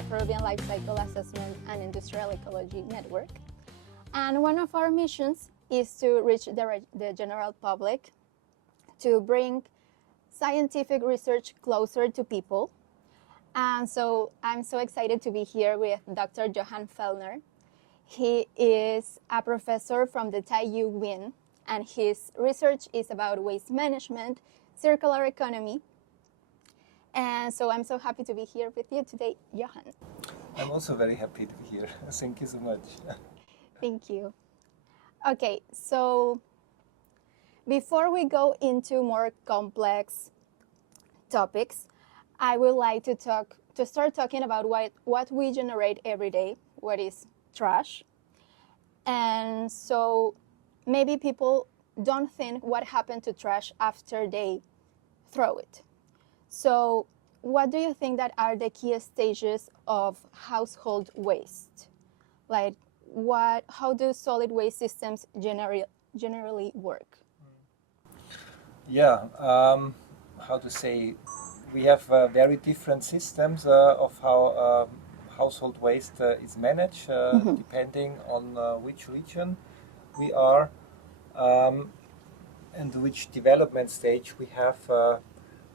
the Peruvian Life Cycle Assessment and Industrial Ecology Network. And one of our missions is to reach the general public, to bring scientific research closer to people. And so I'm so excited to be here with Dr. Johann Fellner. He is a professor from the TU Wien, and his research is about waste management, circular economy. And so I'm so happy to be here with you today, Johann. I'm also very happy to be here. Thank you so much. Thank you. Okay, so before we go into more complex topics, I would like to start talking about what we generate every day, what is trash. And so maybe people don't think what happened to trash after they throw it. So what do you think that are the key stages of household waste? Like how do solid waste systems generally work? Yeah, how to say, we have very different systems of how household waste is managed, depending on which region we are and which development stage we have.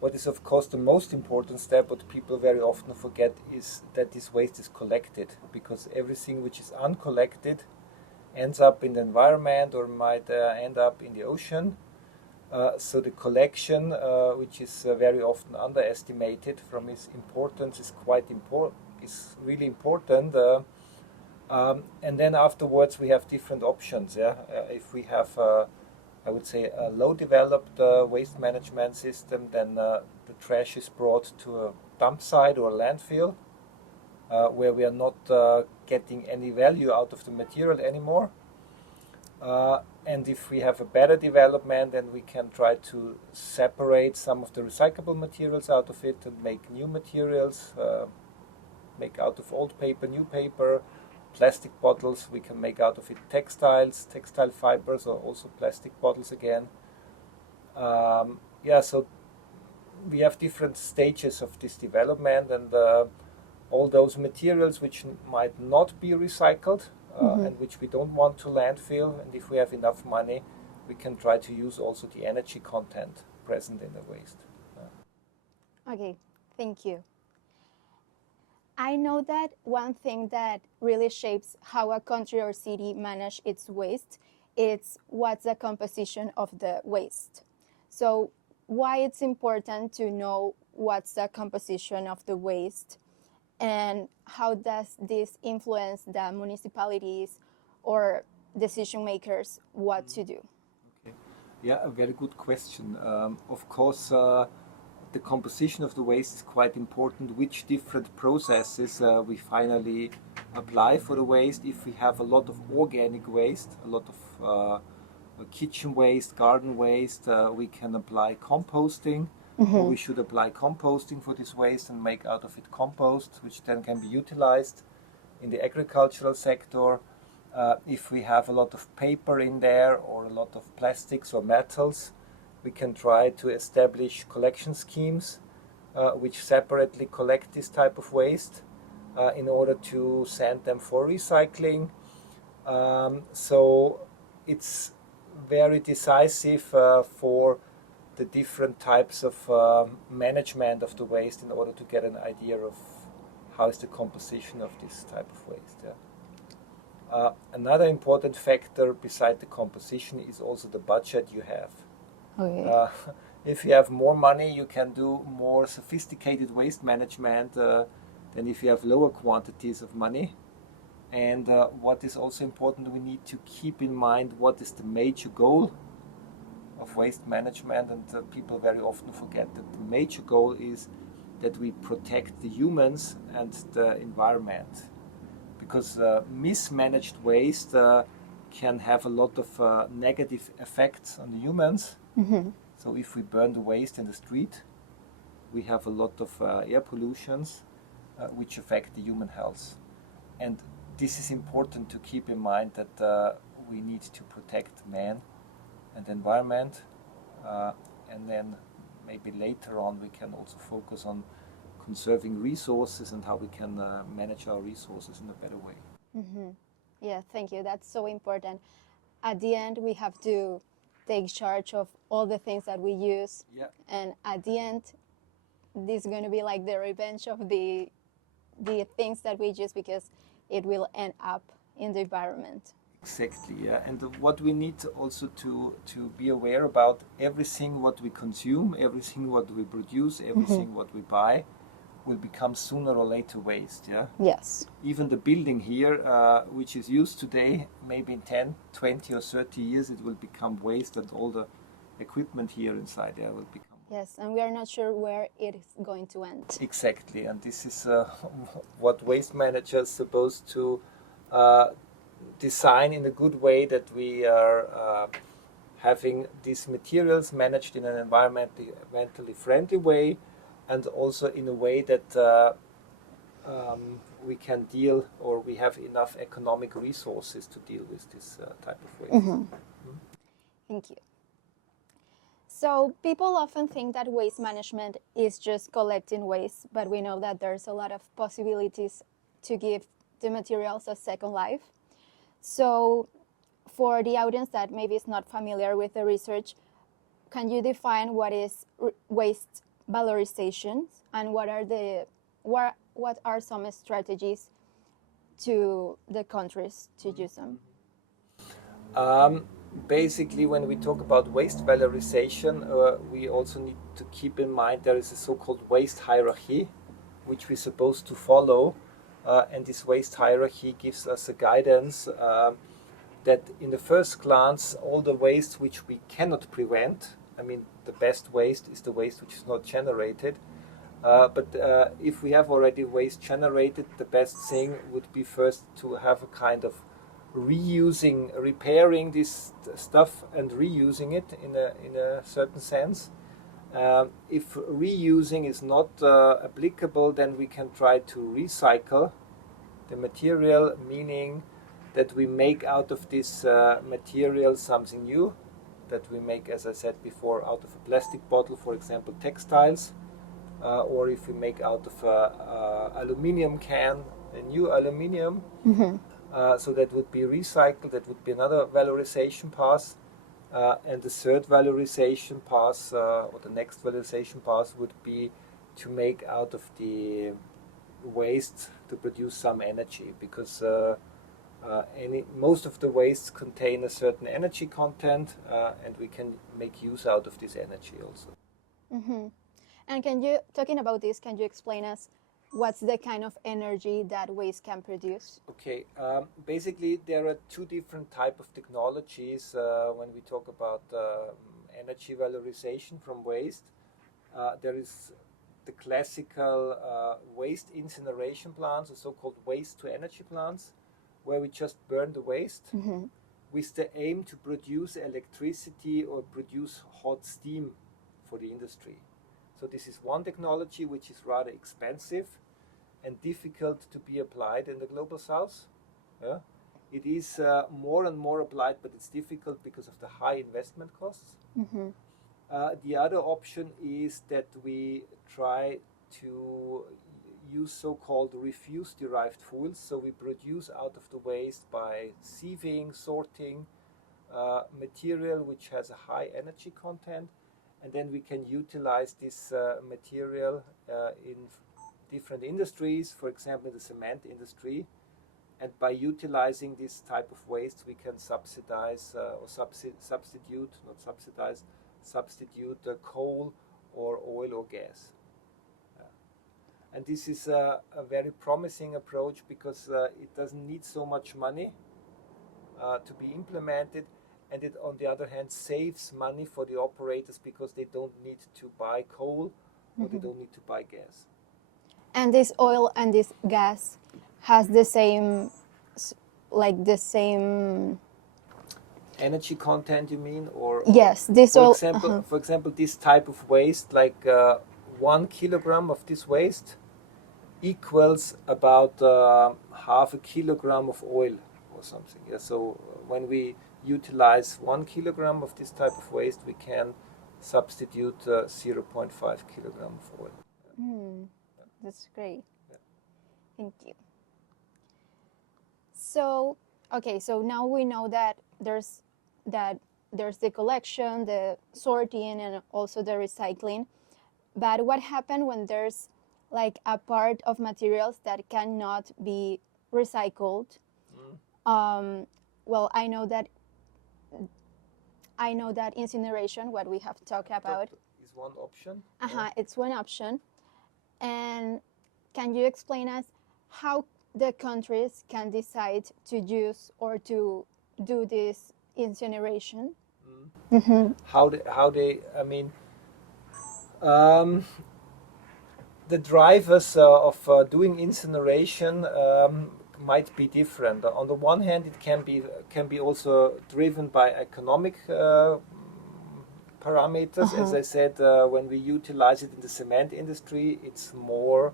What is of course the most important step, what people very often forget, is that this waste is collected, because everything which is uncollected ends up in the environment or might end up in the ocean. So the collection, which is very often underestimated from its importance, is is really important. And then afterwards we have different options. If we have I would say a low developed waste management system, then the trash is brought to a dump site or a landfill where we are not getting any value out of the material anymore. And if we have a better development, then we can try to separate some of the recyclable materials out of it and make new materials, make out of old paper new paper. Plastic bottles, we can make out of it textiles, textile fibers, or also plastic bottles again. So we have different stages of this development, and all those materials which might not be recycled and which we don't want to landfill, and if we have enough money, we can try to use also the energy content present in the waste. Okay, thank you. I know that one thing that really shapes how a country or city manage its waste is what's the composition of the waste. So why it's important to know what's the composition of the waste, and how does this influence the municipalities or decision makers what to do? Okay. Yeah, a very good question. Of course, the composition of the waste is quite important, which different processes we finally apply for the waste. If we have a lot of organic waste, a lot of kitchen waste, garden waste, we can apply composting. Or we should apply composting for this waste and make out of it compost, which then can be utilized in the agricultural sector. If we have a lot of paper in there or a lot of plastics or metals, we can try to establish collection schemes which separately collect this type of waste in order to send them for recycling. So it's very decisive for the different types of management of the waste in order to get an idea of how is the composition of this type of waste. Another important factor beside the composition is also the budget you have. Okay. If you have more money, you can do more sophisticated waste management than if you have lower quantities of money. And what is also important, we need to keep in mind what is the major goal of waste management, and people very often forget that the major goal is that we protect the humans and the environment, because mismanaged waste can have a lot of negative effects on the humans. So if we burn the waste in the street, we have a lot of air pollutions which affect the human health. And this is important to keep in mind, that we need to protect man and the environment, and then maybe later on we can also focus on conserving resources and how we can manage our resources in a better way. Mm-hmm. Yeah, thank you. That's so important. At the end, we have to take charge of all the things that we use. Yeah. And at the end, this is going to be like the revenge of the things that we use, because it will end up in the environment. Exactly, yeah. And what we need also to be aware about, everything what we consume, everything what we produce, everything what we buy will become sooner or later waste, yeah? Yes. Even the building here, which is used today, maybe in 10, 20 or 30 years, it will become waste, and all the equipment here inside there will become. Yes, and we are not sure where it is going to end. Exactly, and this is what waste managers supposed to design in a good way, that we are having these materials managed in an environmentally friendly way, and also in a way that we can deal, or we have enough economic resources to deal with this type of waste. Thank you. So people often think that waste management is just collecting waste, but we know that there's a lot of possibilities to give the materials a second life. So for the audience that maybe is not familiar with the research, can you define what is waste valorization, and what are some strategies to the countries to use them? Basically, when we talk about waste valorization, we also need to keep in mind there is a so-called waste hierarchy, which we're supposed to follow. And this waste hierarchy gives us a guidance that in the first glance, all the waste which we cannot prevent, I mean, the best waste is the waste which is not generated. But if we have already waste generated, the best thing would be first to have a kind of repairing this stuff and reusing it in a certain sense. If reusing is not applicable, then we can try to recycle the material, meaning that we make out of this material something new, that we make, as I said before, out of a plastic bottle, for example, textiles, or if we make out of a aluminium can, a new aluminium. So that would be recycled. That would be another valorization path. And the third valorization path, or the next valorization path, would be to make out of the waste to produce some energy, because most of the wastes contain a certain energy content, and we can make use out of this energy also. And talking about this, can you explain us what's the kind of energy that waste can produce? Okay, basically there are two different type of technologies when we talk about energy valorization from waste. There is the classical waste incineration plants, the so-called waste-to-energy plants, where we just burn the waste with the aim to produce electricity or produce hot steam for the industry. So this is one technology which is rather expensive and difficult to be applied in the global south. Yeah? It is more and more applied, but it's difficult because of the high investment costs. The other option is that we try to use so-called refuse-derived fuels. So we produce out of the waste by sieving, sorting material which has a high energy content, and then we can utilize this material in different industries, for example, the cement industry. And by utilizing this type of waste, we can substitute coal or oil or gas. And this is a very promising approach, because it doesn't need so much money to be implemented, and it, on the other hand, saves money for the operators, because they don't need to buy coal or they don't need to buy gas. And this oil and this gas has the same energy content, you mean? Or yes, this for oil. Example, for example, this type of waste, like 1 kilogram of this waste equals about half a kilogram of oil or something. Yeah? So when we utilize 1 kilogram of this type of waste, we can substitute 0.5 kilogram of oil. That's great. Thank you. So, okay, so now we know that there's the collection, the sorting, and also the recycling. But what happens when there's like a part of materials that cannot be recycled? Well, I know that incineration, what we have talked about, is one option. It's one option. And can you explain us how the countries can decide to use or to do this incineration? How they I mean, the drivers of doing incineration might be different. On the one hand, it can be also driven by economic parameters. As I said, when we utilize it in the cement industry, it's more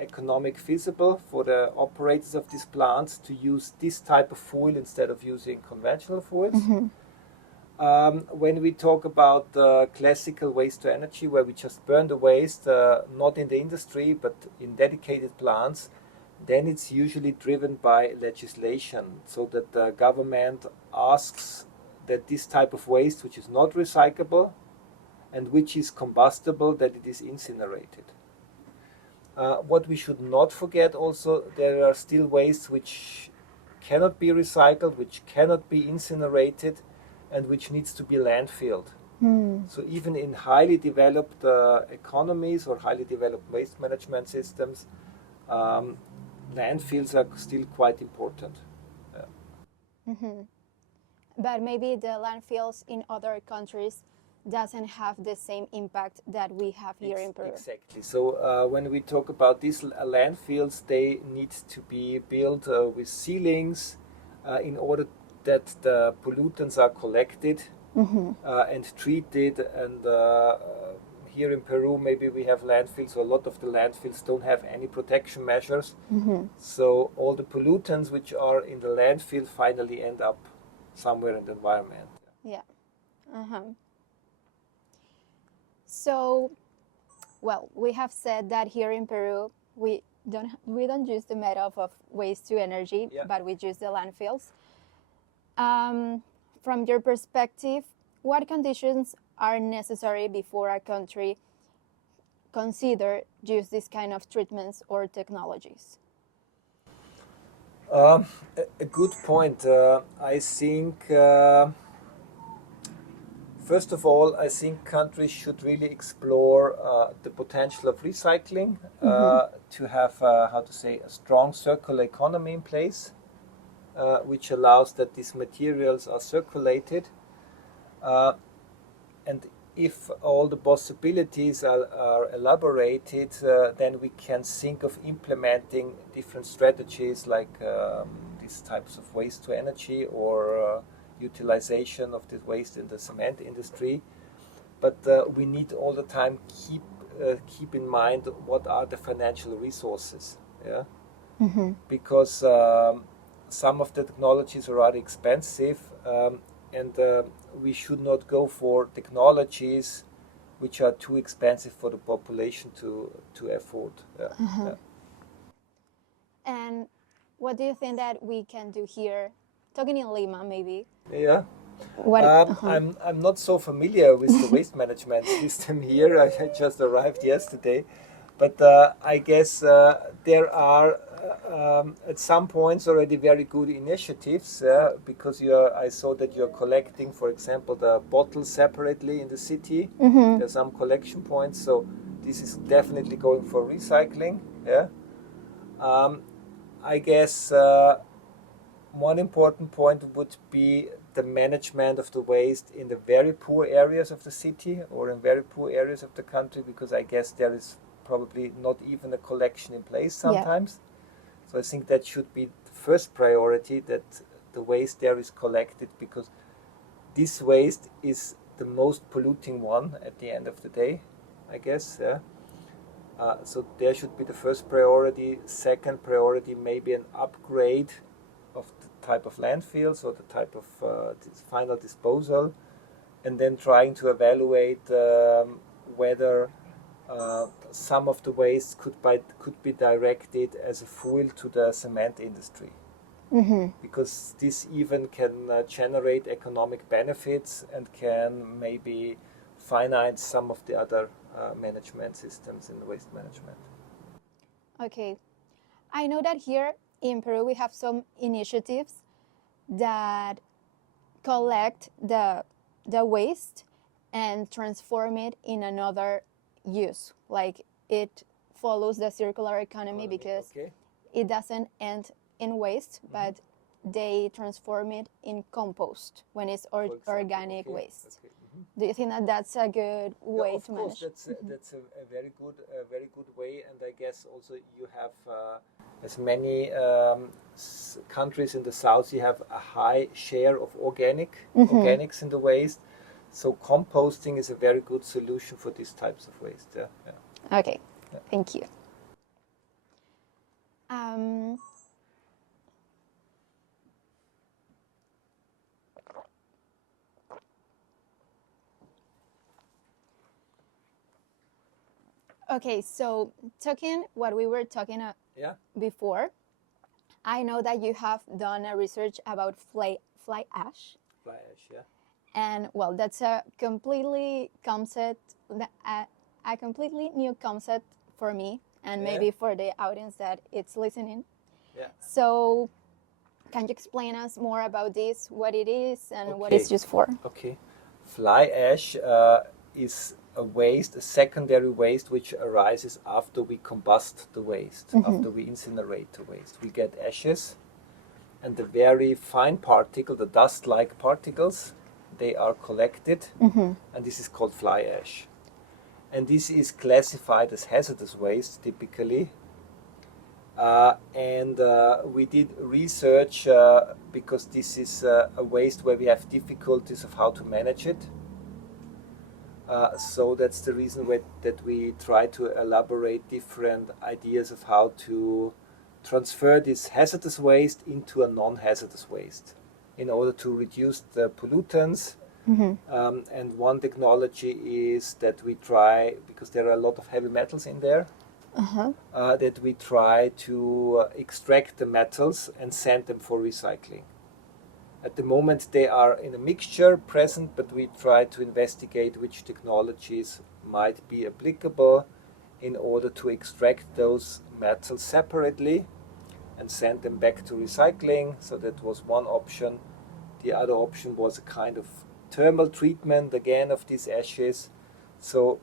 economic feasible for the operators of these plants to use this type of fuel instead of using conventional fuels. When we talk about classical waste to energy, where we just burn the waste, not in the industry but in dedicated plants, then it's usually driven by legislation, so that the government asks that this type of waste, which is not recyclable and which is combustible, that it is incinerated. What we should not forget also, there are still wastes which cannot be recycled, which cannot be incinerated, and which needs to be landfilled. So even in highly developed economies or highly developed waste management systems, landfills are still quite important. But maybe the landfills in other countries doesn't have the same impact that we have here in Peru. Exactly. So when we talk about these landfills, they need to be built with ceilings in order that the pollutants are collected and treated. And here in Peru, maybe we have landfills, so a lot of the landfills don't have any protection measures. So all the pollutants which are in the landfill finally end up somewhere in the environment. Yeah. So, well, we have said that here in Peru we don't use the method of waste to energy, but we use the landfills. From your perspective, what conditions are necessary before a country consider use this kind of treatments or technologies? A good point. I think, first of all, I think countries should really explore the potential of recycling to have, a strong circular economy in place, which allows that these materials are circulated. And if all the possibilities are elaborated, then we can think of implementing different strategies like these types of waste to energy or utilization of this waste in the cement industry. But we need all the time keep in mind what are the financial resources. Yeah, because some of the technologies are rather expensive. And we should not go for technologies which are too expensive for the population to afford. And what do you think that we can do here? Talking in Lima, maybe. Yeah. I'm not so familiar with the waste management system here. I just arrived yesterday. But I guess there are at some points already very good initiatives because I saw that you're collecting, for example, the bottles separately in the city. There are some collection points, so this is definitely going for recycling. Yeah. I guess one important point would be the management of the waste in the very poor areas of the city or in very poor areas of the country, because I guess there is probably not even a collection in place sometimes. So I think that should be the first priority, that the waste there is collected, because this waste is the most polluting one at the end of the day, I guess. So there should be the first priority. Second priority, maybe an upgrade of the type of landfills or the type of final disposal, and then trying to evaluate whether some of the waste could be directed as a fuel to the cement industry. Because this even can generate economic benefits and can maybe finance some of the other management systems in the waste management. Okay. I know that here in Peru we have some initiatives that collect the waste and transform it in another use. Like it follows the circular economy because it doesn't end in waste, but they transform it in compost when it's organic waste. Do you think that that's a good way to manage? Of course, that's a very good way, and I guess also you have as many countries in the south, you have a high share of organics in the waste. So composting is a very good solution for these types of waste. Yeah. Okay, thank you. Okay, so what we were talking before, I know that you have done a research about fly ash. Fly ash, yeah. And well, that's a completely completely new concept for me and maybe for the audience that it's listening. Yeah. So can you explain us more about this, what it is and what it's used for? Okay. Fly ash is a secondary waste which arises after we combust the waste, after we incinerate the waste. We get ashes and the very fine particle, the dust-like particles, they are collected, and this is called fly ash. And this is classified as hazardous waste typically. We did research because this is a waste where we have difficulties of how to manage it. So that's the reason that we try to elaborate different ideas of how to transfer this hazardous waste into a non-hazardous waste in order to reduce the pollutants. And one technology is that we try, because there are a lot of heavy metals in there, that we try to extract the metals and send them for recycling. At the moment they are in a mixture present, but we try to investigate which technologies might be applicable in order to extract those metals separately and send them back to recycling. So that was one option. The other option was a kind of thermal treatment again of these ashes. So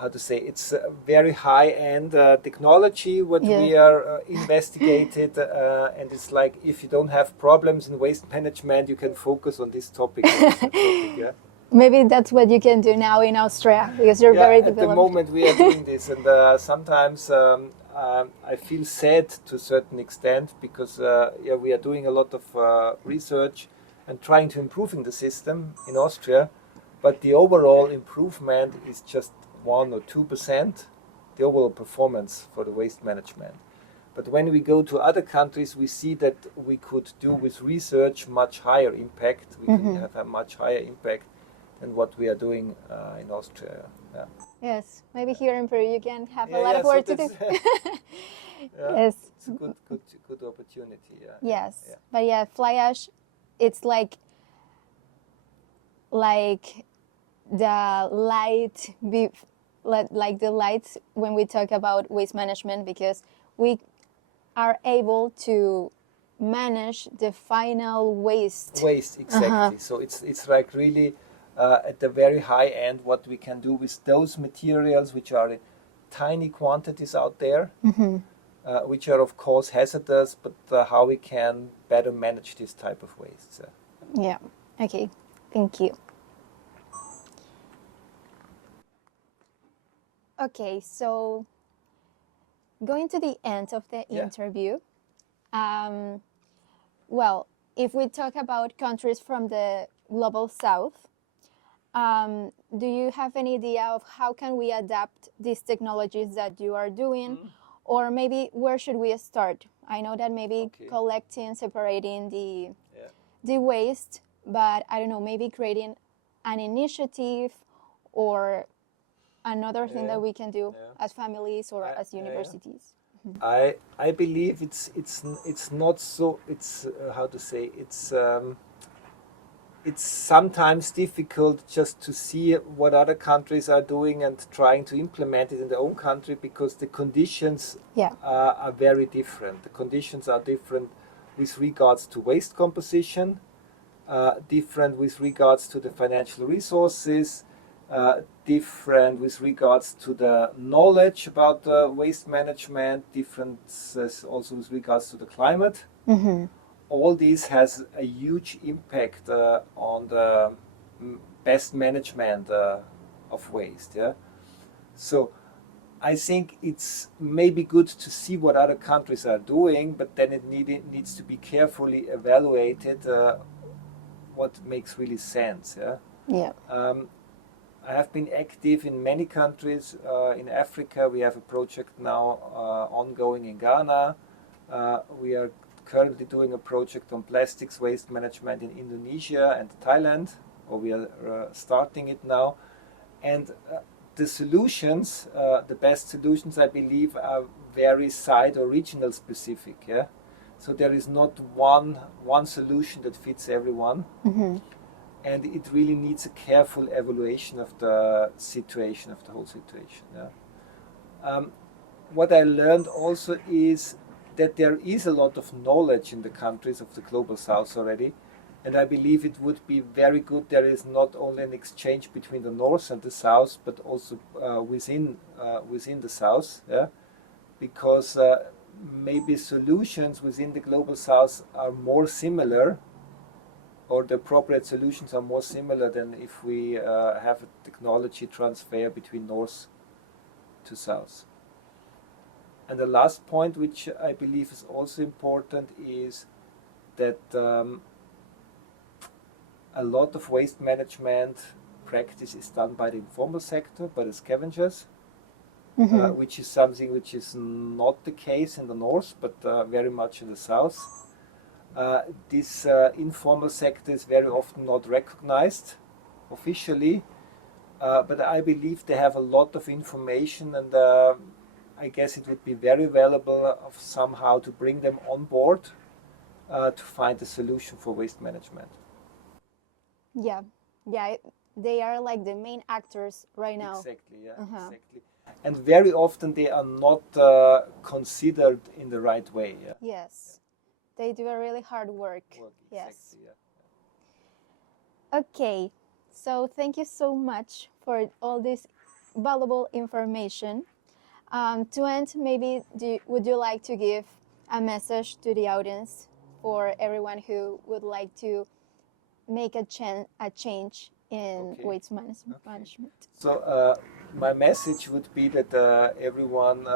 it's a very high-end technology what we are investigated, and it's like if you don't have problems in waste management, you can focus on this topic. Maybe that's what you can do now in Austria because you're very developed. At the moment we are doing this, and sometimes I feel sad to a certain extent because we are doing a lot of research and trying to improving the system in Austria, but the overall improvement is just 1 or 2%, the overall performance for the waste management. But when we go to other countries, we see that we could do with research much higher impact. We could have a much higher impact than what we are doing in Austria. Yeah. Yes, maybe here in Peru you can have a lot of work to do. Yes, it's a good opportunity. Yeah. Yes, but fly ash, it's like the light, like the lights when we talk about waste management, because we are able to manage the final waste. Waste, exactly. So it's like really at the very high end what we can do with those materials which are in tiny quantities out there, which are of course hazardous, but how we can better manage this type of waste. Yeah, okay, thank you. Okay, so going to the end of the interview, well, if we talk about countries from the global south, do you have any idea of how can we adapt these technologies that you are doing? Or maybe where should we start? I know that maybe collecting, separating the waste, but I don't know, maybe creating an initiative or another thing Yeah. that we can do Yeah. as families or as Yeah. universities. I believe it's not so. It's how to say it's sometimes difficult just to see what other countries are doing and trying to implement it in their own country, because the conditions Yeah. are very different. The conditions are different with regards to waste composition, different with regards to the financial resources, different with regards to the knowledge about waste management, differences also with regards to the climate. Mm-hmm. All this has a huge impact on the best management of waste. Yeah. So I think it's maybe good to see what other countries are doing, but then it needs to be carefully evaluated what makes really sense. Yeah. Yeah. I have been active in many countries. In Africa, we have a project now ongoing in Ghana. We are currently doing a project on plastics waste management in Indonesia and Thailand, or we are starting it now. And the solutions, the best solutions, I believe, are very site or regional specific. Yeah, so there is not one solution that fits everyone. Mm-hmm. And it really needs a careful evaluation of the situation, of the whole situation. Yeah. What I learned also is that there is a lot of knowledge in the countries of the global south already, and I believe it would be very good. There is not only an exchange between the north and the south, but also within the south. Yeah, because maybe solutions within the global south are more similar, or the appropriate solutions are more similar than if we have a technology transfer between north to south. And the last point, which I believe is also important, is that a lot of waste management practice is done by the informal sector, by the scavengers, Mm-hmm. which is something which is not the case in the north, but very much in the south. This informal sector is very often not recognized officially, but I believe they have a lot of information, and I guess it would be very valuable of somehow to bring them on board to find a solution for waste management. Yeah. Yeah. They are like the main actors right now. Exactly, yeah, Uh-huh. exactly. And very often they are not considered in the right way. Yeah. Yes. They do a really hard work. Yes. Exactly, yeah. Okay. So thank you so much for all this valuable information. To end, maybe would you like to give a message to the audience for everyone who would like to make a change in Okay. waste management? So my message would be that everyone,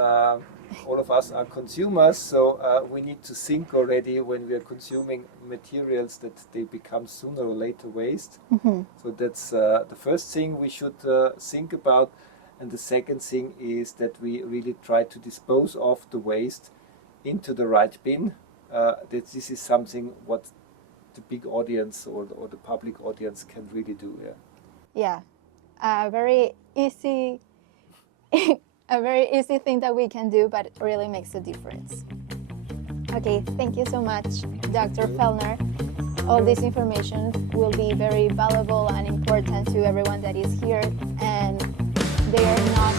all of us are consumers, so we need to think already when we are consuming materials that they become sooner or later waste. Mm-hmm. So that's the first thing we should think about. And the second thing is that we really try to dispose of the waste into the right bin. That this is something what the big audience or the public audience can really do. Yeah. Yeah, a very easy, a very easy thing that we can do, but it really makes a difference. Okay, thank you so much, Dr. Fellner. All this information will be very valuable and important to everyone that is here, and they are not